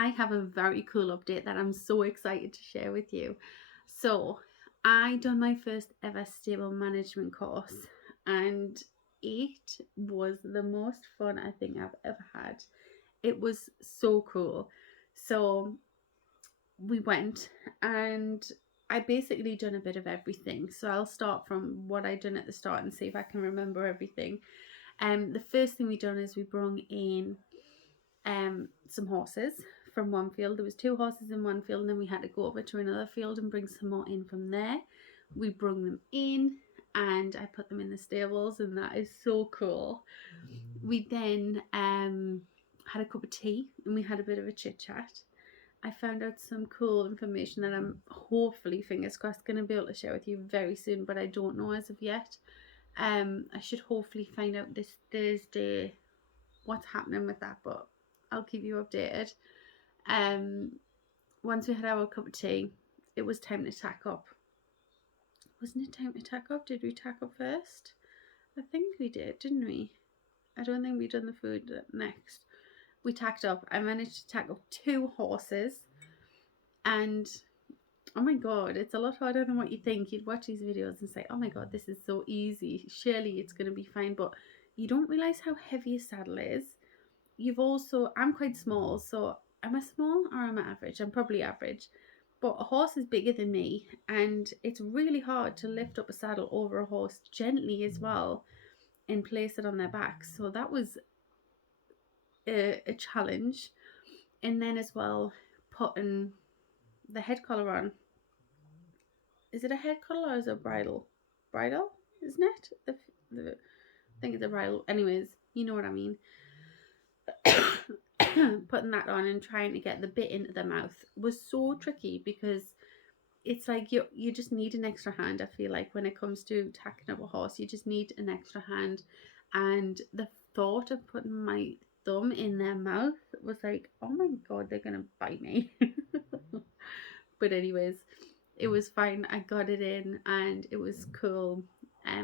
I have a very cool update that I'm so excited to share with you. So, I done my first ever stable management course, and it was the most fun I think I've ever had. It was so cool. So, we went, and I basically done a bit of everything. So, I'll start from what I done at the start and see if I can remember everything. The first thing we done is we brung in some horses from one field. There was two horses in one field, and then we had to go over to another field and bring some more in from there. We brung them in, and I put them in the stables, and that is so cool. We then had a cup of tea, and we had a bit of a chit chat. I found out some cool information that I'm hopefully, fingers crossed, going to be able to share with you very soon, but I don't know as of yet. I should hopefully find out this Thursday what's happening with that, but I'll keep you updated. Um, Once we had our cup of tea, it was time to tack up. Wasn't it time to tack up? Did we tack up first? I think we did, didn't we? I don't think we done the food next. We tacked up. I managed to tack up two horses, and oh my god, it's a lot harder than what you think. You'd watch these videos and say, oh my god, this is so easy. Surely it's going to be fine, but you don't realise how heavy a saddle is. I'm quite small, so am I small or am I average? I'm probably average. But a horse is bigger than me, and it's really hard to lift up a saddle over a horse gently as well and place it on their back. So that was a challenge. And then as well, putting the head collar on. Is it a head collar or is it a bridle? Bridle, isn't it? I think it's a bridle. Anyways, you know what I mean. Putting that on and trying to get the bit into the mouth was so tricky, because it's like you just need an extra hand. I feel like when it comes to tacking up a horse, you just need an extra hand. And the thought of putting my thumb in their mouth was like, oh my god, they're gonna bite me. But anyways, it was fine. I got it in, and it was cool.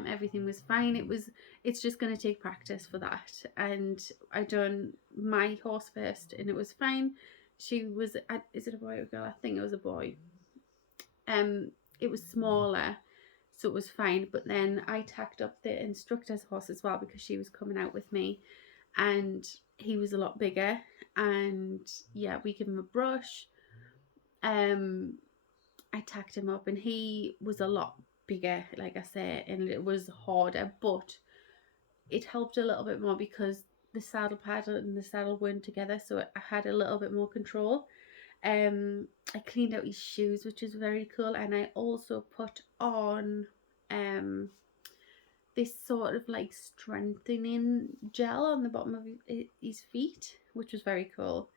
Everything was fine. It's just going to take practice for that. And I done my horse first, and it was fine. She was, is it a boy or a girl? I think it was a boy. It was smaller, so it was fine. But then I tacked up the instructor's horse as well, because she was coming out with me, and he was a lot bigger. And yeah, we give him a brush. I tacked him up, and he was a lot bigger, like I say, and it was harder, but it helped a little bit more because the saddle pad and the saddle weren't together, so I had a little bit more control. I cleaned out his shoes, which is very cool, and I also put on this sort of like strengthening gel on the bottom of his feet, which was very cool.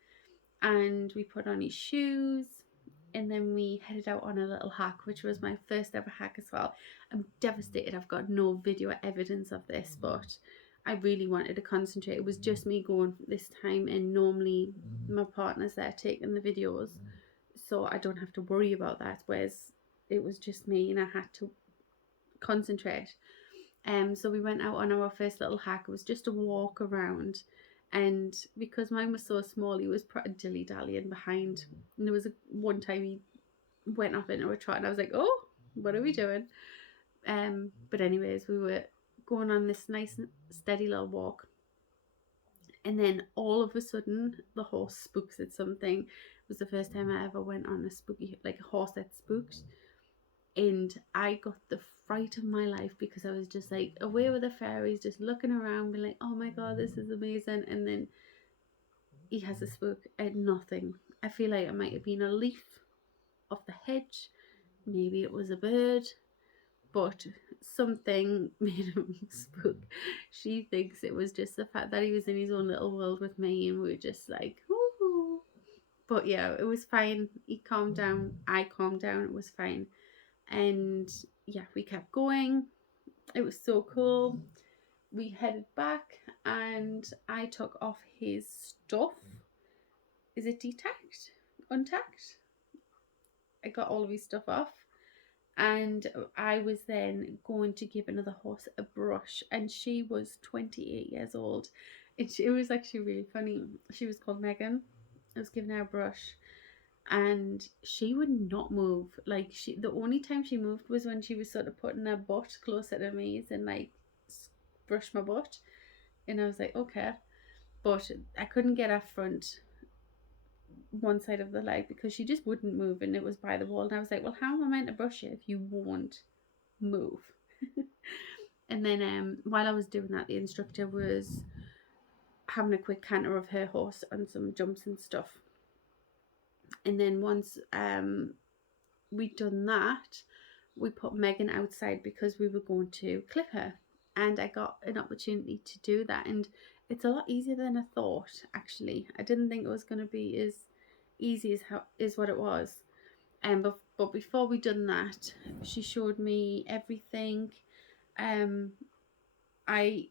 And we put on his shoes, and then we headed out on a little hike, which was my first ever hike as well. I'm devastated I've got no video evidence of this, but I really wanted to concentrate. It was just me going this time, and normally my partner's there taking the videos, so I don't have to worry about that, whereas it was just me and I had to concentrate. So we went out on our first little hike. It was just a walk around, and because mine was so small, he was pretty dilly-dallying behind. And there was one time he went off into a trot, and I was like, oh, what are we doing? But anyways, we were going on this nice steady little walk, and then all of a sudden the horse spooks at something. It was the first time I ever went on a spooky, like a horse that spooked, and I got the fright of my life, because I was just like away with the fairies, just looking around, being like, oh my god, this is amazing. And then he has a spook and nothing. I feel like it might have been a leaf off the hedge, maybe it was a bird, but something made him spook. She thinks it was just the fact that he was in his own little world with me, and we were just like, ooh. But yeah, it was fine. He calmed down, I calmed down, it was fine. And yeah, we kept going. It was so cool. We headed back, and I took off his stuff. Is it detacked? Untacked? I got all of his stuff off, and I was then going to give another horse a brush, and she was 28 years old. It was actually really funny. She was called Megan, I was giving her a brush, and she would not move. Like, the only time she moved was when she was sort of putting her butt closer to me and like brush my butt, and I was like, okay, but I couldn't get her front one side of the leg because she just wouldn't move, and it was by the wall, and I was like, well, how am I meant to brush it if you won't move? And then while I was doing that, the instructor was having a quick canter of her horse and some jumps and stuff. And then once we'd done that, we put Megan outside because we were going to clip her, and I got an opportunity to do that, and it's a lot easier than I thought. Actually, I didn't think it was going to be as easy as what it was. But before we done that, she showed me everything.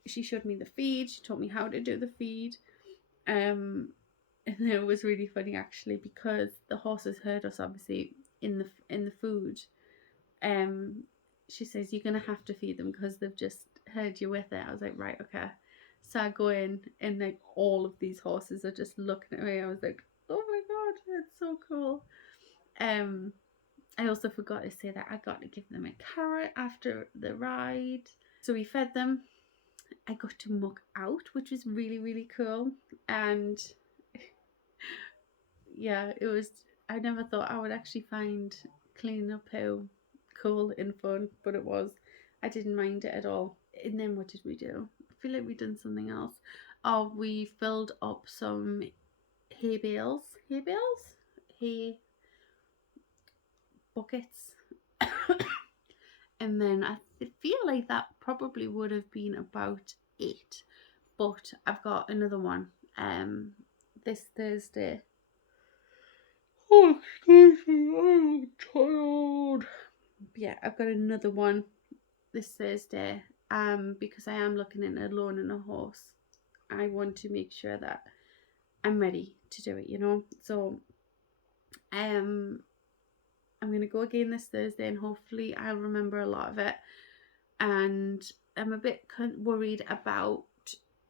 She showed me the feed. She taught me how to do the feed. And it was really funny actually, because the horses heard us obviously in the food. She says, you're gonna have to feed them because they've just heard you with it. I was like, right, okay. So I go in, and like all of these horses are just looking at me. I was like, oh my god, it's so cool. I also forgot to say that I got to give them a carrot after the ride. So we fed them. I got to muck out, which was really, really cool. And yeah, it was, I never thought I would actually find cleaning up how cool and fun, but it was. I didn't mind it at all. And then what did we do? I feel like we done something else. Oh, we filled up some hay buckets. And then I feel like that probably would have been about it. But I've got another one this Thursday. Oh, excuse me, I'm tired. Yeah, I've got another one this Thursday because I am looking at a loan and a horse. I want to make sure that I'm ready to do it, you know. So I'm going to go again this Thursday, and hopefully I'll remember a lot of it. And I'm a bit worried about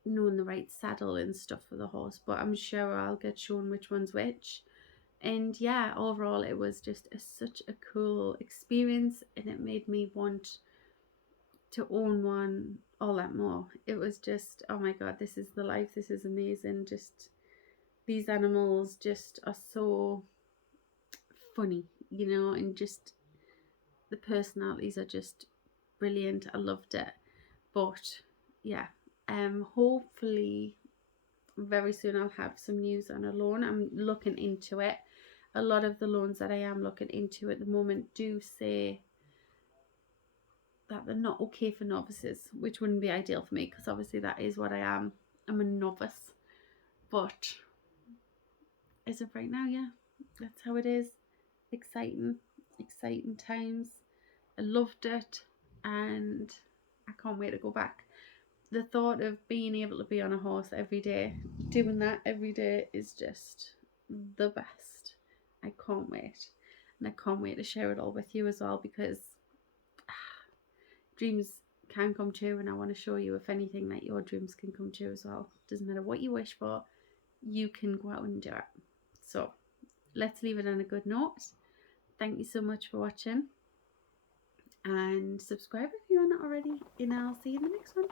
knowing the right saddle and stuff for the horse, but I'm sure I'll get shown which one's which. And yeah, overall it was just such a cool experience, and it made me want to own one all that more. It was just, oh my god, this is the life, this is amazing. Just these animals just are so funny, you know, and just the personalities are just brilliant. I loved it. But yeah, hopefully very soon I'll have some news on a loan. I'm looking into it. A lot of the loans that I am looking into at the moment do say that they're not okay for novices, which wouldn't be ideal for me, because obviously that is what I am. I'm a novice. But as of right now, yeah, that's how it is. Exciting times. I loved it, and I can't wait to go back. The thought of being able to be on a horse every day, doing that every day, is just the best. I can't wait. And I can't wait to share it all with you as well, because dreams can come true, and I want to show you, if anything, that your dreams can come true as well. Doesn't matter what you wish for, you can go out and do it. So let's leave it on a good note. Thank you so much for watching, and subscribe if you are not already, and I'll see you in the next one.